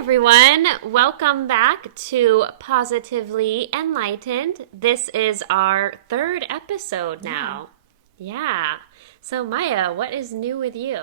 everyone. Welcome back to Positively Enlightened. This is our third episode now. Yeah. So Maya, what is new with you?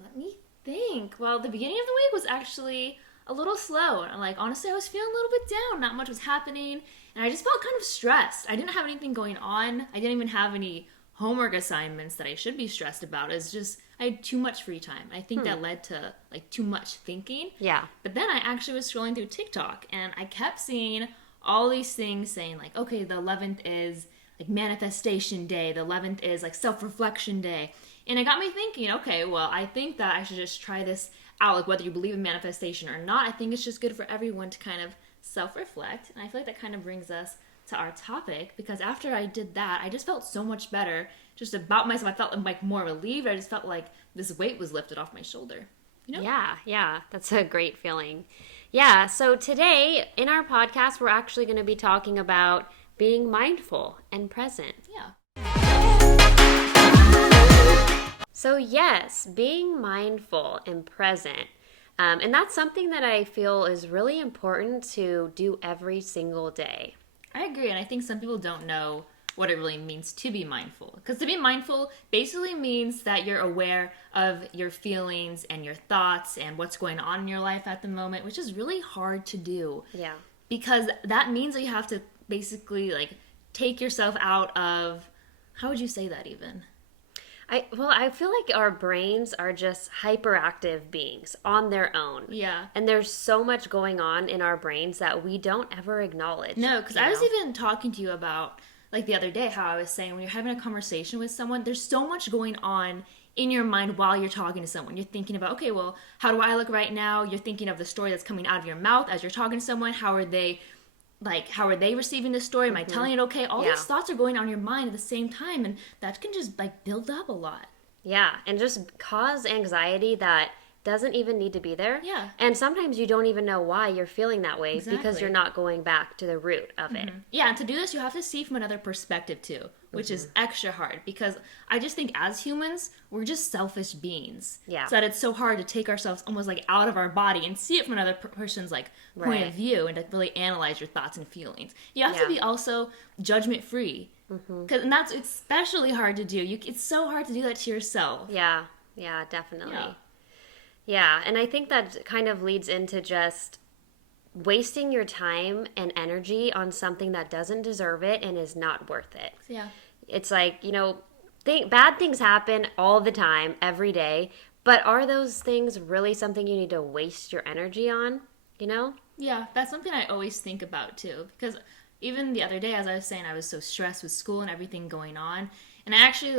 Let me think. Well, the beginning of the week was actually a little slow. Honestly, I was feeling a little bit down. Not much was happening. And I just felt kind of stressed. I didn't have anything going on. I didn't even have any homework assignments that I should be stressed about. It's just, I had too much free time. I think that led to, too much thinking. Yeah. But then I actually was scrolling through TikTok, and I kept seeing all these things saying, okay, the 11th is, manifestation day. The 11th is, self-reflection day. And it got me thinking, okay, well, I think that I should just try this out. Whether you believe in manifestation or not, I think it's just good for everyone to kind of self-reflect. And I feel like that kind of brings us to our topic, because after I did that, I just felt so much better just about myself. I felt more relieved. I just felt like this weight was lifted off my shoulder. You know? Yeah. That's a great feeling. Yeah, so today in our podcast, we're actually going to be talking about being mindful and present. Yeah. So yes, being mindful and present. And that's something that I feel is really important to do every single day. I agree, and I think some people don't know what it really means to be mindful. Because to be mindful basically means that you're aware of your feelings and your thoughts and what's going on in your life at the moment, which is really hard to do. Yeah. Because that means that you have to basically, take yourself out of, how would you say that even? I feel like our brains are just hyperactive beings on their own. Yeah. And there's so much going on in our brains that we don't ever acknowledge. No, because I was even talking to you about, the other day, how I was saying when you're having a conversation with someone, there's so much going on in your mind while you're talking to someone. You're thinking about, okay, well, how do I look right now? You're thinking of the story that's coming out of your mouth as you're talking to someone. How are they receiving this story? Am I telling it okay? All these thoughts are going on in your mind at the same time, and that can just build up a lot. Yeah, and just cause anxiety that doesn't even need to be there. Yeah. And sometimes you don't even know why you're feeling that way because you're not going back to the root of it. Yeah, and to do this, you have to see from another perspective too, which is extra hard, because I just think as humans, we're just selfish beings. Yeah. So that it's so hard to take ourselves almost out of our body and see it from another person's point of view, and to really analyze your thoughts and feelings. You have to be also judgment free, and that's especially hard to do. It's so hard to do that to yourself. Yeah, definitely. Yeah, and I think that kind of leads into just wasting your time and energy on something that doesn't deserve it and is not worth it. Yeah. It's bad things happen all the time, every day, but are those things really something you need to waste your energy on, Yeah, that's something I always think about too, because even the other day, as I was saying, I was so stressed with school and everything going on, and I actually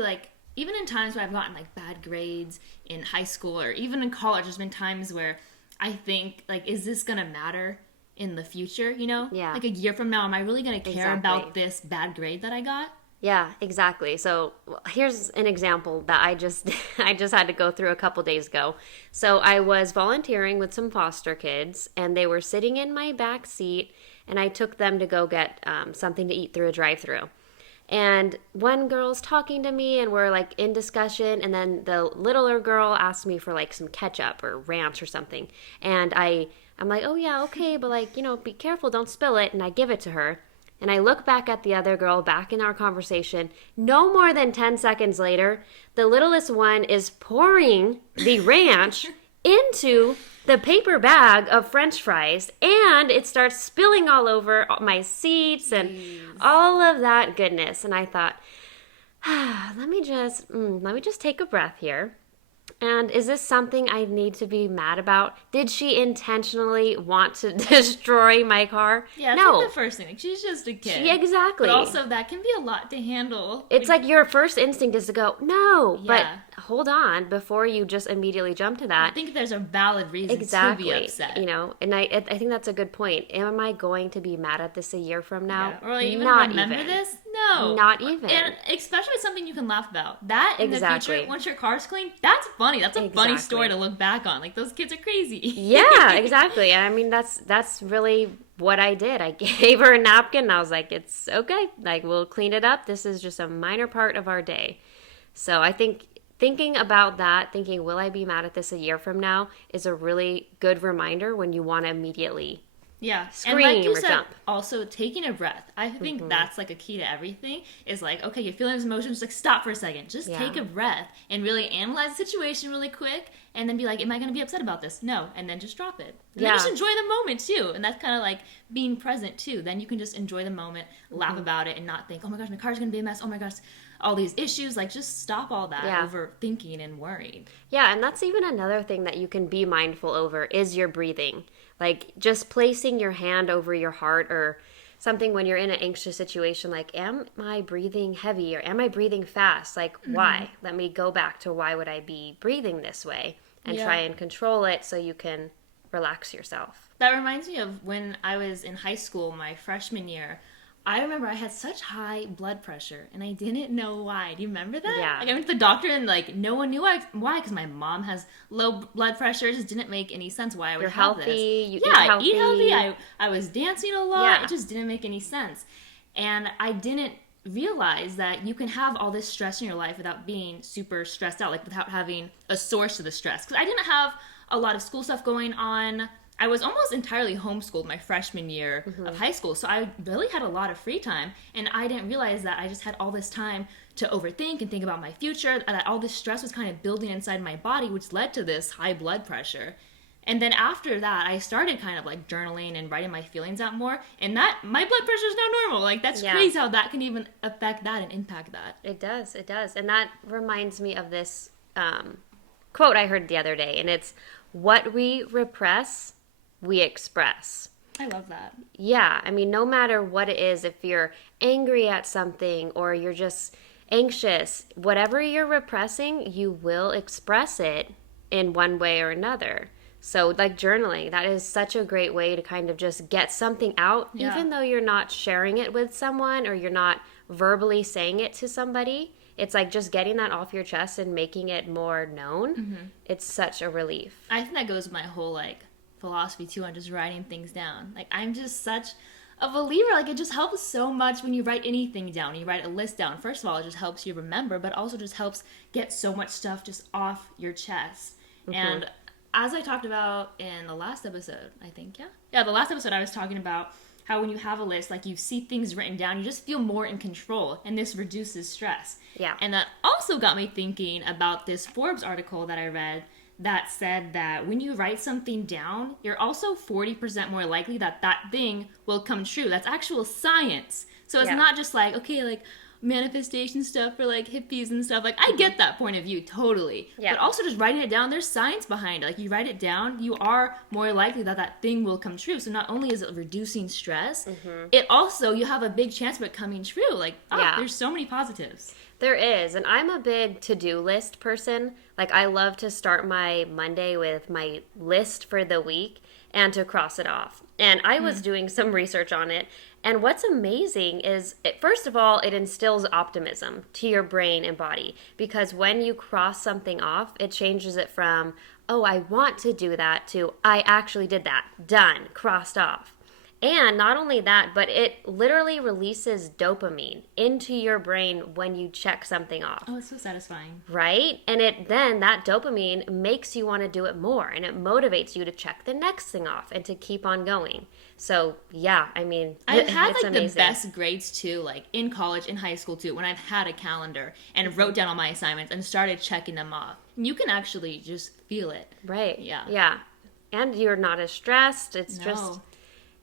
even in times where I've gotten bad grades in high school or even in college, there's been times where I think is this gonna matter in the future? Yeah. A year from now, am I really gonna care about this bad grade that I got? Yeah, exactly. So here's an example that I just had to go through a couple days ago. So I was volunteering with some foster kids, and they were sitting in my back seat, and I took them to go get something to eat through a drive-thru. And one girl's talking to me, and we're in discussion, and then the littler girl asked me for some ketchup or ranch or something, and I'm like, oh yeah, okay, but be careful, don't spill it, and I give it to her. And I look back at the other girl, back in our conversation. No more than 10 seconds later, the littlest one is pouring the ranch into the paper bag of French fries, and it starts spilling all over my seats and all of that goodness. And I thought, let me just take a breath here. And is this something I need to be mad about? Did she intentionally want to destroy my car? Yeah, that's no. the first thing. She's just a kid. Exactly. But also, that can be a lot to handle. It's your first instinct is to go, no, Yeah. but hold on before you just immediately jump to that. I think there's a valid reason to be upset. And I think that's a good point. Am I going to be mad at this a year from now? Yeah. Or even Not remember even. this? No. Not even. And especially with something you can laugh about. That in the future, once your car's clean, that's funny. That's a funny story to look back on. Those kids are crazy. Yeah, exactly. And I mean, that's really what I did. I gave her a napkin, and I was like, it's okay. We'll clean it up. This is just a minor part of our day. So I think thinking about that, thinking, will I be mad at this a year from now, is a really good reminder when you want to immediately Yeah. And like scream you or said, jump. also taking a breath. I think that's like a key to everything is like, okay, you're feeling those emotions, like stop for a second. Just Yeah. take a breath and really analyze the situation really quick and then be like, am I going to be upset about this? No. And then just drop it. And then Yeah. just enjoy the moment too. And that's kind of like being present too. Then you can just enjoy the moment, laugh about it, and not think, oh my gosh, my car's going to be a mess. Oh my gosh, all these issues. Like just stop all that Yeah. overthinking and worrying. Yeah, and that's even another thing that you can be mindful over is your breathing. Like just placing your hand over your heart or something when you're in an anxious situation, like, am I breathing heavy or am I breathing fast? Like, why? Let me go back to why would I be breathing this way and Yeah. try and control it so you can relax yourself. That reminds me of when I was in high school, my freshman year. I remember I had such high blood pressure and I didn't know why. Do you remember that? Yeah. Like I went to the doctor and like no one knew why because my mom has low blood pressure. It just didn't make any sense why I would You're have healthy, this. you Yeah, eat healthy. eat healthy. I was dancing a lot. Yeah. It just didn't make any sense. And I didn't realize that you can have all this stress in your life without being super stressed out, like without having a source to the stress. Because I didn't have a lot of school stuff going on. I was almost entirely homeschooled my freshman year of high school, so I really had a lot of free time, and I didn't realize that I just had all this time to overthink and think about my future, that all this stress was kind of building inside my body, which led to this high blood pressure. And then after that, I started kind of like journaling and writing my feelings out more, and that my blood pressure is now normal. Like that's Yeah. crazy how that can even affect that and impact that. It does. And that reminds me of this quote I heard the other day, and it's, what we repress, we express. I love that. Yeah, I mean, no matter what it is, if you're angry at something or you're just anxious, whatever you're repressing, you will express it in one way or another. So, like journaling, that is such a great way to kind of just get something out, Yeah. even though you're not sharing it with someone or you're not verbally saying it to somebody. It's like just getting that off your chest and making it more known. It's such a relief. I think that goes with my whole like philosophy too on just writing things down. Like I'm just such a believer. Like it just helps so much when you write anything down. You write a list down. First of all, it just helps you remember, but also just helps get so much stuff just off your chest. And as I talked about in the last episode, I think, the last episode I was talking about how when you have a list, like you see things written down, you just feel more in control, and this reduces stress. Yeah. And that also got me thinking about this Forbes article that I read that said that when you write something down, you're also 40% more likely that that thing will come true. That's actual science. So it's Yeah. not just like, okay, like manifestation stuff for like hippies and stuff. Like I get that point of view totally. Yeah. But also just writing it down, there's science behind it. Like you write it down, you are more likely that that thing will come true. So not only is it reducing stress, it also, you have a big chance of it coming true. Like, Yeah. there's so many positives. There is, and I'm a big to-do list person. Like, I love to start my Monday with my list for the week and to cross it off. And I was doing some research on it, and what's amazing is, first of all, it instills optimism to your brain and body, because when you cross something off, it changes it from, oh, I want to do that, to I actually did that, done, crossed off. And not only that, but it literally releases dopamine into your brain when you check something off. Oh, it's so satisfying. Right? And then that dopamine makes you want to do it more, and it motivates you to check the next thing off and to keep on going. So, yeah, I mean, I've had it's like amazing. the best grades too, like in college, in high school too, when I've had a calendar and wrote down all my assignments and started checking them off. You can actually just feel it. Right. Yeah. Yeah. And you're not as stressed. It's No. just,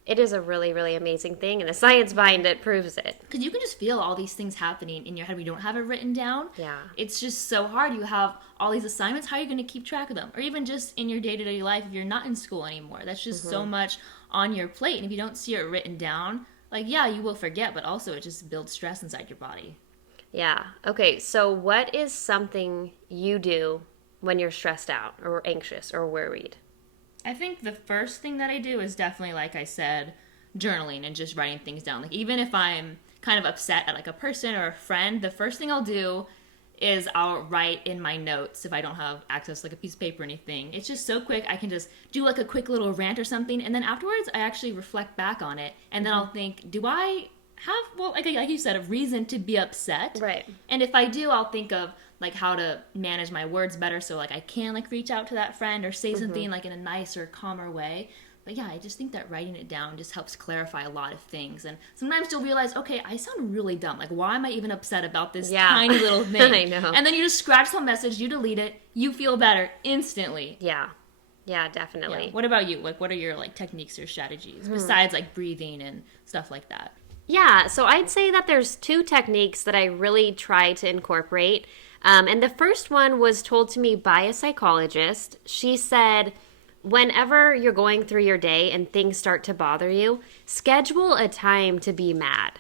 it is a really, really amazing thing, and the science behind it proves it. Because you can just feel all these things happening in your head when you don't have it written down. Yeah. It's just so hard. You have all these assignments. How are you going to keep track of them? Or even just in your day-to-day life if you're not in school anymore. That's just so much on your plate. And if you don't see it written down, like, yeah, you will forget. But also it just builds stress inside your body. Yeah. Okay, so what is something you do when you're stressed out or anxious or worried? I think the first thing that I do is definitely, like I said, journaling and just writing things down. Like, even if I'm kind of upset at like a person or a friend, the first thing I'll do is I'll write in my notes if I don't have access to like a piece of paper or anything. It's just so quick. I can just do like a quick little rant or something, and then afterwards I actually reflect back on it, and then I'll think, do I have, well, like you said, a reason to be upset. Right. And if I do, I'll think of like how to manage my words better, so like I can like reach out to that friend or say something like in a nicer, calmer way. But yeah, I just think that writing it down just helps clarify a lot of things. And sometimes you'll realize, okay, I sound really dumb. Like, why am I even upset about this tiny little thing? I know. And then you just scratch the message, you delete it, you feel better instantly. Yeah. Yeah, definitely. Yeah. What about you? Like, what are your like techniques or strategies besides like breathing and stuff like that? Yeah, so I'd say that there's two techniques that I really try to incorporate. And the first one was told to me by a psychologist. She said, whenever you're going through your day and things start to bother you, schedule a time to be mad.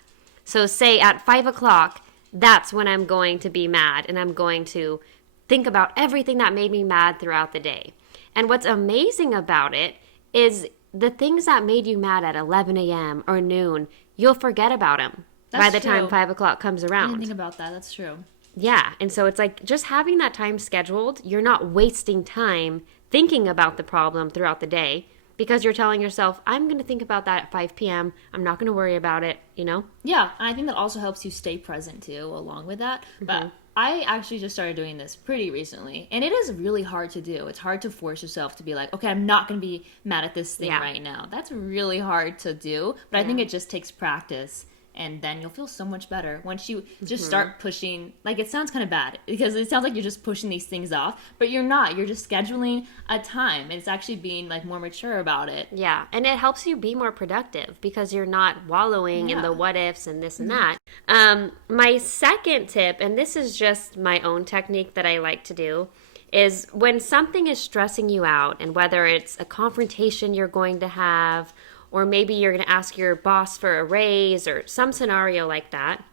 So say at 5 o'clock, that's when I'm going to be mad, and I'm going to think about everything that made me mad throughout the day. And what's amazing about it is the things that made you mad at 11 a.m. or noon, you'll forget about them by the time 5 o'clock comes I around. didn't think about that. That's true. Yeah, and so it's like just having that time scheduled, you're not wasting time thinking about the problem throughout the day because you're telling yourself, I'm going to think about that at 5 p.m. I'm not going to worry about it, you know? Yeah, and I think that also helps you stay present too, along with that. But I actually just started doing this pretty recently, and it is really hard to do. It's hard to force yourself to be like, okay, I'm not going to be mad at this thing right now. That's really hard to do, but I think it just takes practice. And then you'll feel so much better once you just start pushing. Like, it sounds kind of bad because it sounds like you're just pushing these things off, but you're not. You're just scheduling a time, and it's actually being like more mature about it. Yeah, and it helps you be more productive because you're not wallowing in the what ifs and this and that. My second tip, and this is just my own technique that I like to do, is when something is stressing you out, and whether it's a confrontation you're going to have, or maybe you're going to ask your boss for a raise or some scenario like that,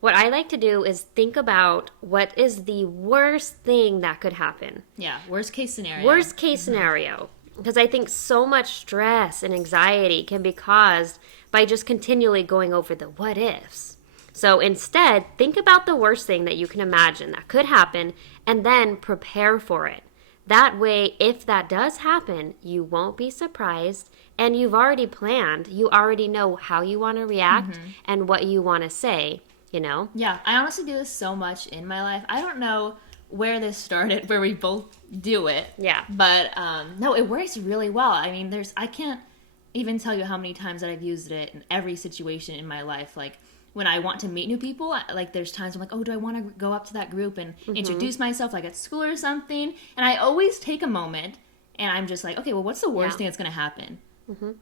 what I like to do is think about what is the worst thing that could happen. Yeah, worst case scenario. Worst case scenario. Because I think so much stress and anxiety can be caused by just continually going over the what ifs. So instead, think about the worst thing that you can imagine that could happen and then prepare for it. That way, if that does happen, you won't be surprised and you've already planned. You already know how you want to react and what you want to say, you know? Yeah, I honestly do this so much in my life. I don't know where this started, where we both do it. Yeah. But no, it works really well. I mean, I can't even tell you how many times that I've used it in every situation in my life. Like, when I want to meet new people, like there's times I'm like, oh, do I want to go up to that group and introduce myself like at school or something? And I always take a moment and I'm just like, okay, well, what's the worst thing that's going to happen?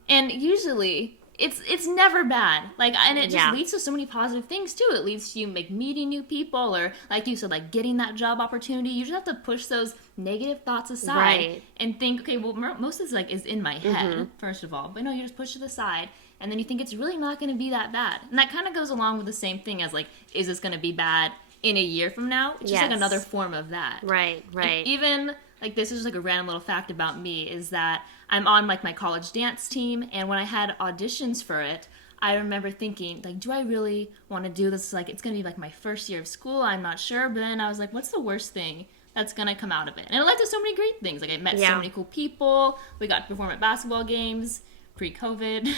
And usually it's never bad. Like, and it just leads to so many positive things too. It leads to you like meeting new people, or like you said, like getting that job opportunity. You just have to push those negative thoughts aside and think, okay, well, most of this like is in my head, first of all. But no, you just push it aside. And then you think it's really not going to be that bad. And that kind of goes along with the same thing as, like, is this going to be bad in a year from now? It's just, like, another form of that. Right. And even, like, this is, like, a random little fact about me, is that I'm on, like, my college dance team. And when I had auditions for it, I remember thinking, like, do I really want to do this? Like, it's going to be, like, my first year of school. I'm not sure. But then I was like, what's the worst thing that's going to come out of it? And it led to so many great things. Like, I met so many cool people. We got to perform at basketball games. Pre-COVID.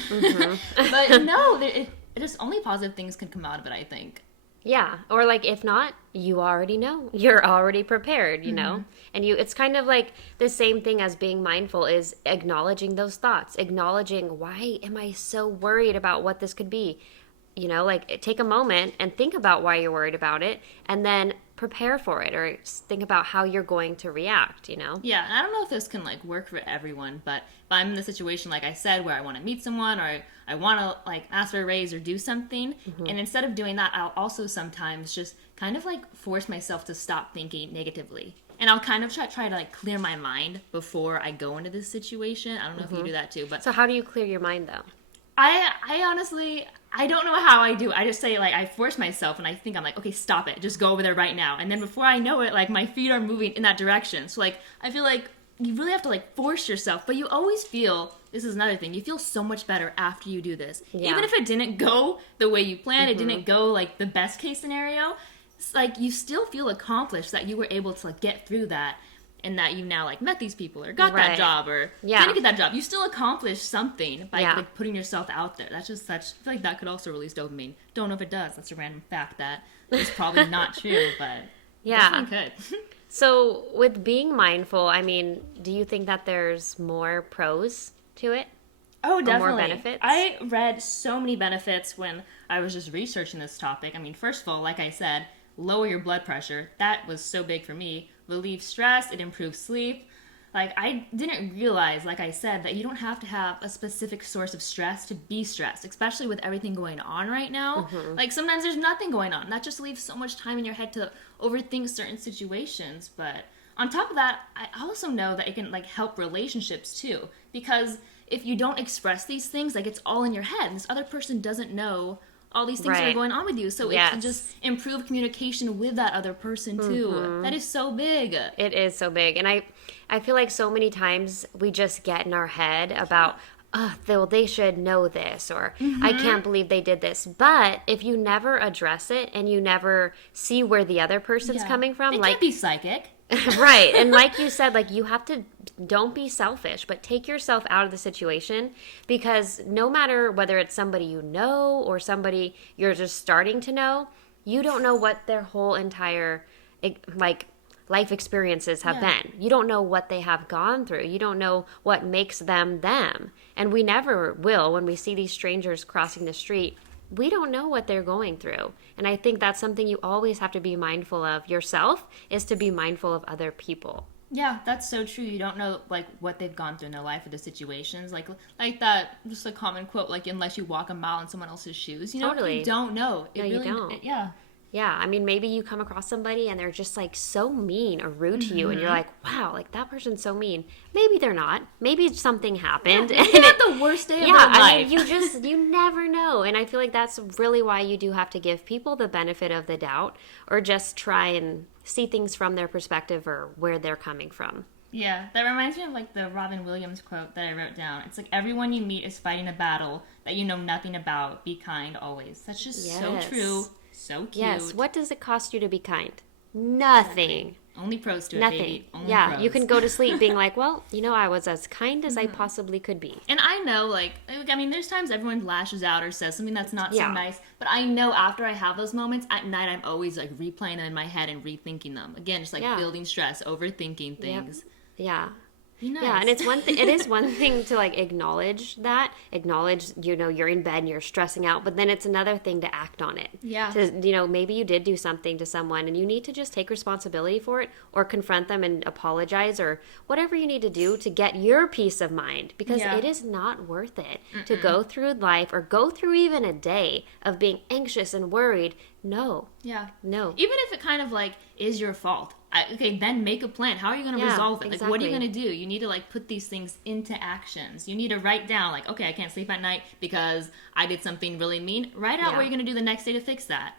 But no, it just only positive things can come out of it, I think. Yeah, or like if not, you already know. You're already prepared, you know? And it's kind of like the same thing as being mindful is acknowledging those thoughts, acknowledging why am I so worried about what this could be? You know, like take a moment and think about why you're worried about it and then prepare for it or think about how you're going to react, you know? Yeah, and I don't know if this can like work for everyone, but if I'm in the situation, like I said, where I want to meet someone or I want to like ask for a raise or do something, and instead of doing that, I'll also sometimes just kind of like force myself to stop thinking negatively. And I'll kind of try to like clear my mind before I go into this situation. I don't know if you do that too, but So how do you clear your mind though? I honestly, I don't know how I do it. I just say, like, I force myself, and I think I'm like, okay, stop it. Just go over there right now. And then before I know it, like, my feet are moving in that direction. So, like, I feel like you really have to, like, force yourself. But you always feel, this is another thing, you feel so much better after you do this. Yeah. Even if it didn't go the way you planned, it didn't go, like, the best case scenario, it's like, you still feel accomplished that you were able to, like, get through that. and that you've now like met these people or got that Right. job or Yeah. didn't get that job. You still accomplished something by Yeah. like putting yourself out there. That's just such. I feel like that could also release dopamine. Don't know if it does. That's a random fact that is probably not true, but Yeah. definitely could. So, with being mindful, I mean, do you think that there's more pros to it? Oh, Or definitely. more benefits? I read so many benefits when I was just researching this topic. I mean, first of all, like I said, lower your blood pressure. That was so big for me. Relieve stress, it improves sleep. Like, I didn't realize, like I said, that you don't have to have a specific source of stress to be stressed, especially with everything going on right now. Like, sometimes there's nothing going on. That just leaves so much time in your head to overthink certain situations. But on top of that, I also know that it can, like, help relationships, too. Because if you don't express these things, like, it's all in your head. This other person doesn't know all these things that are Right. going on with you. So it can Yes. just improve communication with that other person, too. That is so big. It is so big. And I feel like so many times we just get in our head about, they should know this, or I can't believe they did this. But if you never address it and you never see where the other person's Yeah. coming from, It like, can't be psychic. right. And like you said, like, you have to, don't be selfish, but take yourself out of the situation, because no matter whether it's somebody you know or somebody you're just starting to know, you don't know what their whole entire, like, life experiences have Yeah. been. You don't know what they have gone through. You don't know what makes them them. And we never will when we see these strangers crossing the street. We don't know what they're going through. And I think that's something you always have to be mindful of yourself, is to be mindful of other people. Yeah, that's so true. You don't know like what they've gone through in their life or the situations. Like that, just a common quote, like, unless you walk a mile in someone else's shoes, you know, Totally. you don't know. No, you don't. Yeah. Yeah, I mean, maybe you come across somebody and they're just like so mean or rude to you, and you're like, wow, like that person's so mean. Maybe they're not. Maybe something happened. Maybe they had the worst day of yeah, their I life. mean, you never know. And I feel like that's really why you do have to give people the benefit of the doubt, or just try and see things from their perspective or where they're coming from. Yeah, that reminds me of like the Robin Williams quote that I wrote down. It's like, everyone you meet is fighting a battle that you know nothing about. Be kind always. That's just so Yes. true. So cute. Yes, what does it cost you to be kind? Nothing. Only pros to it, Nothing. baby. Only Yeah, pros. you can go to sleep being like, well, I was as kind as I possibly could be. And I know, like, I mean, there's times everyone lashes out or says something that's not so Yeah. nice, but I know after I have those moments, at night I'm always, like, replaying them in my head and rethinking them. Again, just, like, Yeah. building stress, overthinking things. Yeah. Be nice. Yeah, and it's one thing. It is one thing to like acknowledge, you're in bed and you're stressing out, but then it's another thing to act on it. Yeah. To maybe you did do something to someone and you need to just take responsibility for it, or confront them and apologize, or whatever you need to do to get your peace of mind, because Yeah. it is not worth it to go through life or go through even a day of being anxious and worried. No. Yeah. No. Even if it kind of, like, is your fault. Okay, then make a plan. How are you going to Yeah, resolve it? Like, what are you exactly. going to do? You need to, like, put these things into actions. You need to write down, like, okay, I can't sleep at night because I did something really mean. Write out Yeah. what you're going to do the next day to fix that.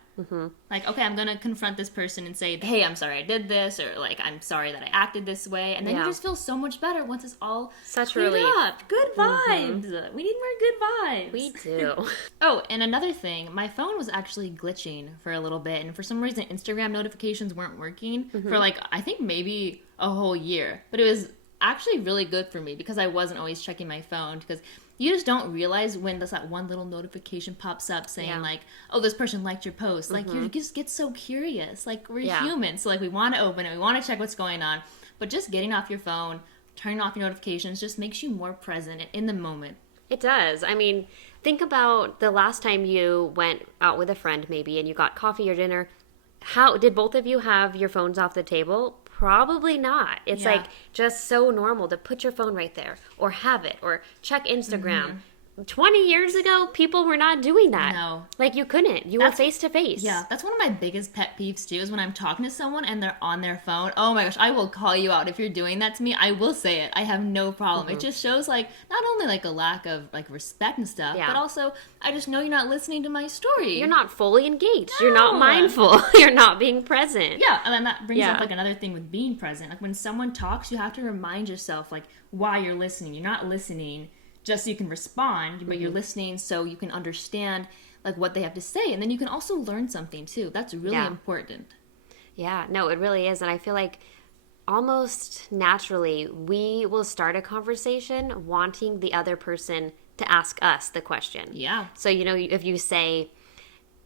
Like, okay, I'm going to confront this person and say, hey, I'm sorry I did this, or, like, I'm sorry that I acted this way. And then you Yeah. just feel so much better once it's all Such cleared relief. up. Good vibes. We need more good vibes. We do. Oh, and another thing, my phone was actually glitching for a little bit, and for some reason Instagram notifications weren't working for like, I think maybe a whole year. But it was actually really good for me because I wasn't always checking my phone, because you just don't realize when that one little notification pops up saying Yeah. like, oh, this person liked your post. Like, you just get so curious. Like, we're Yeah. human, so like we want to open it, we want to check what's going on. But just getting off your phone, turning off your notifications just makes you more present and in the moment. It does. I mean, think about the last time you went out with a friend, maybe, and you got coffee or dinner. How did both of you have your phones off the table? Probably not. It's Yeah. like just so normal to put your phone right there, or have it, or check Instagram. 20 years ago, people were not doing that. No. Like, you couldn't. You were That's- face to face. Yeah, that's one of my biggest pet peeves too, is when I'm talking to someone and they're on their phone. Oh my gosh, I will call you out if you're doing that to me. I will say it. I have no problem. It just shows like not only like a lack of like respect and stuff, Yeah. but also I just know you're not listening to my story. You're not fully engaged. You're not No. mindful. You're not being present. Yeah, and then that brings Yeah. up like another thing with being present. Like when someone talks, you have to remind yourself like why you're listening. You're not listening just so you can respond, but you're listening so you can understand like what they have to say, and then you can also learn something too. That's really Yeah. important. Yeah, no, it really is. And I feel like almost naturally, we will start a conversation wanting the other person to ask us the question. Yeah. So, if you say,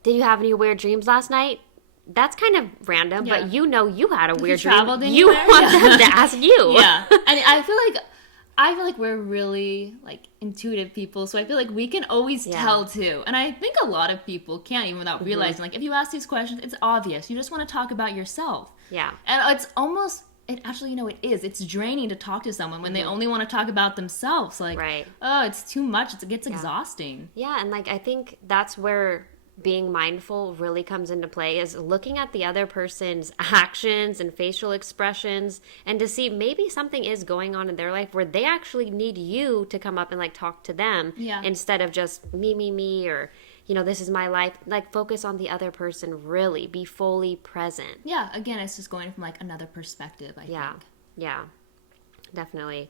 did you have any weird dreams last night? That's kind of random, Yeah. but you had a weird dream. traveled You anywhere? want them to ask you. Yeah. And I feel like we're really like intuitive people, so I feel like we can always tell too. And I think a lot of people can't even without realizing. Like if you ask these questions, it's obvious. You just want to talk about yourself. Yeah. And it's almost it actually, it is. It's draining to talk to someone when they only want to talk about themselves. Like, right. Oh, it's too much. It gets exhausting. Yeah, and I think that's where being mindful really comes into play, is looking at the other person's actions and facial expressions, and to see maybe something is going on in their life where they actually need you to come up and talk to them, instead of just me, or this is my life. Focus on the other person, really be fully present. Yeah, again, it's just going from another perspective, I think. Yeah, definitely.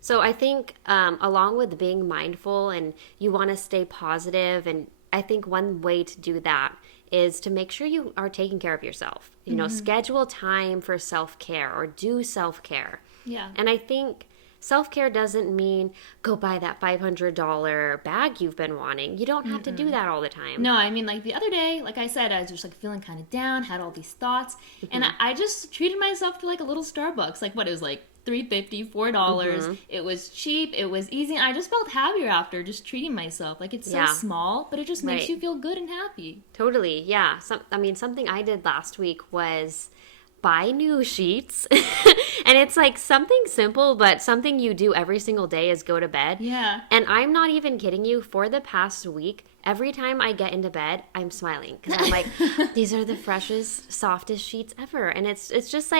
So I think along with being mindful, and you want to stay positive, and I think one way to do that is to make sure you are taking care of yourself. Schedule time for self-care, or do self-care. Yeah. And I think self-care doesn't mean go buy that $500 bag you've been wanting. You don't have to do that all the time. No, I mean, the other day, like I said, I was just feeling kind of down, had all these thoughts, and I just treated myself to a little Starbucks. It was $3.50, $4. It was cheap, it was easy, and I just felt happier after just treating myself. It's so small, but it just makes you feel good and happy. Totally, yeah. Something I did last week was buy new sheets. And it's something simple, but something you do every single day is go to bed. Yeah. And I'm not even kidding you, for the past week, every time I get into bed, I'm smiling, because I'm these are the freshest, softest sheets ever. And it's just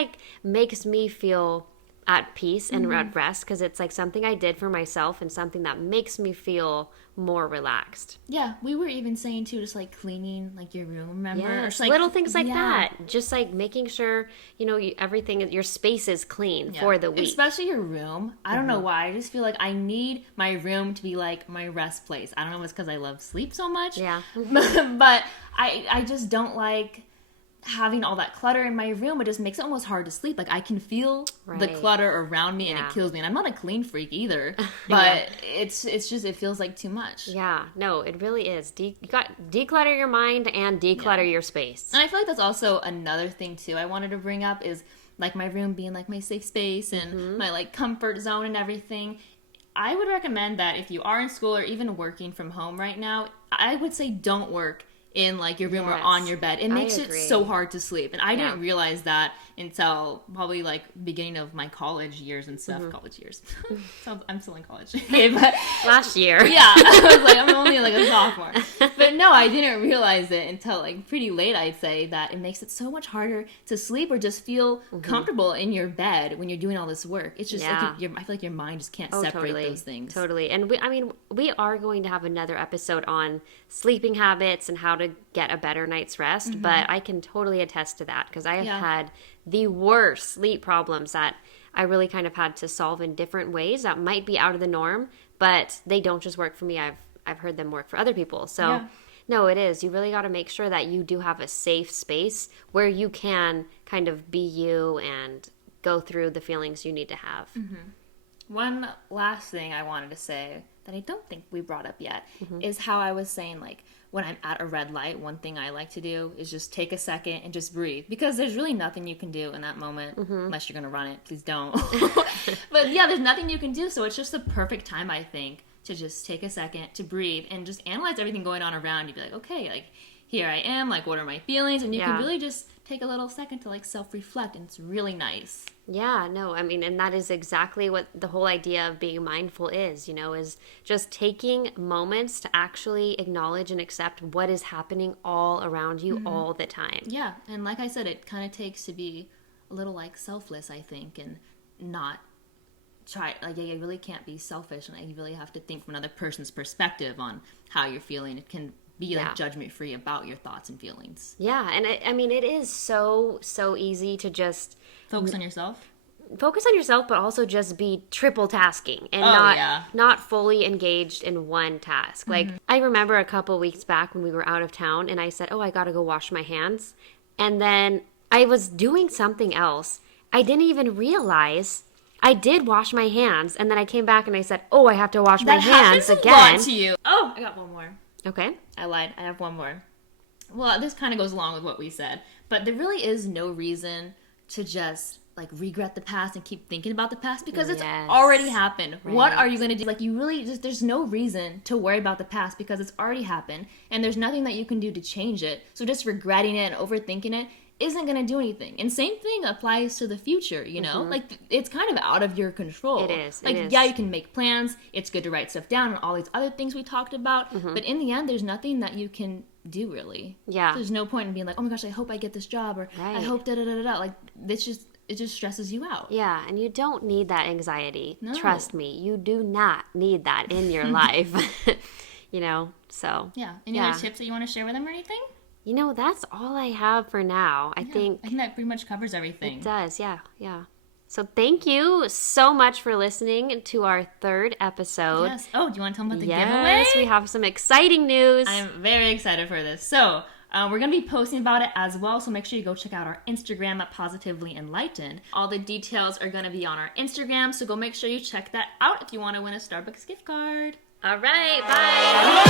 makes me feel at peace and at rest, because it's something I did for myself, and something that makes me feel more relaxed. Yeah, we were even saying too, just cleaning your room, remember? Yes, little things like that. Just making sure everything, your space is clean for the week. Especially your room. I don't know why. I just feel I need my room to be my rest place. I don't know if it's because I love sleep so much. Yeah. But I just don't like having all that clutter in my room. It just makes it almost hard to sleep. I can feel the clutter around me, and it kills me. And I'm not a clean freak either, but it's just, it feels too much. Yeah, no, it really is. You got declutter your mind and declutter your space. And I feel that's also another thing too I wanted to bring up, is my room being my safe space and my comfort zone and everything. I would recommend that if you are in school or even working from home right now, I would say don't work in your room or on your bed. It makes it so hard to sleep. And I didn't realize that until probably beginning of my college years and stuff. College years. So I'm still in college. But last year. Yeah. I was I'm only a sophomore. But no, I didn't realize it until pretty late, I'd say, that it makes it so much harder to sleep or just feel comfortable in your bed when you're doing all this work. It's just I feel your mind just can't separate those things. Totally. And we are going to have another episode on sleeping habits and how to get a better night's rest, but I can totally attest to that, because I have had the worst sleep problems that I really kind of had to solve in different ways that might be out of the norm, but they don't just work for me. I've heard them work for other people. So no, it is. You really got to make sure that you do have a safe space where you can kind of be you and go through the feelings you need to have. One last thing I wanted to say that I don't think we brought up yet is how I was saying, when I'm at a red light, one thing I like to do is just take a second and just breathe, because there's really nothing you can do in that moment unless you're going to run it. Please don't. But yeah, there's nothing you can do. So it's just the perfect time, I think, to just take a second to breathe and just analyze everything going on around you. Be okay, here I am, what are my feelings? And you can really just take a little second to self-reflect, and it's really nice. Yeah, no, and that is exactly what the whole idea of being mindful is just taking moments to actually acknowledge and accept what is happening all around you all the time. Yeah, and like I said, it kind of takes to be a little selfless, I think, and not try, you really can't be selfish, and you really have to think from another person's perspective on how you're feeling. It can be judgment free about your thoughts and feelings. Yeah, and it is so easy to just focus on yourself, but also just be triple tasking and not fully engaged in one task. I remember a couple weeks back when we were out of town, and I said, I gotta go wash my hands, and then I was doing something else, I didn't even realize I did wash my hands, and then I came back and I said, oh, I have to wash my hands happens again. a lot to you. Oh, I got one more. Okay. I lied. I have one more. Well, this kind of goes along with what we said, but there really is no reason to just like regret the past and keep thinking about the past because it's already happened. Right. What are you going to do? Like, you really just, there's no reason to worry about the past because it's already happened and there's nothing that you can do to change it. So just regretting it and overthinking it isn't going to do anything. And same thing applies to the future, you know? Like, it's kind of out of your control. It is. Like, it is. yeah, you can make plans. It's good to write stuff down and all these other things we talked about. But in the end, there's nothing that you can do, really. Yeah. There's no point in being like, oh my gosh, I hope I get this job, or I hope da-da-da-da-da. Like, it just stresses you out. Yeah, and you don't need that anxiety. No. Trust me, you do not need that in your life. You know, so. Yeah. Any other tips that you want to share with them or anything? You know, that's all I have for now. I think that pretty much covers everything. it does, yeah. So thank you so much for listening to our third episode. Yes. Oh, do you want to tell them about the giveaway? Yes, we have some exciting news. I'm very excited for this. So, we're going to be posting about it as well, so make sure you go check out our Instagram at Positively Enlightened. All the details are going to be on our Instagram, so go make sure you check that out if you want to win a Starbucks gift card. All right, bye.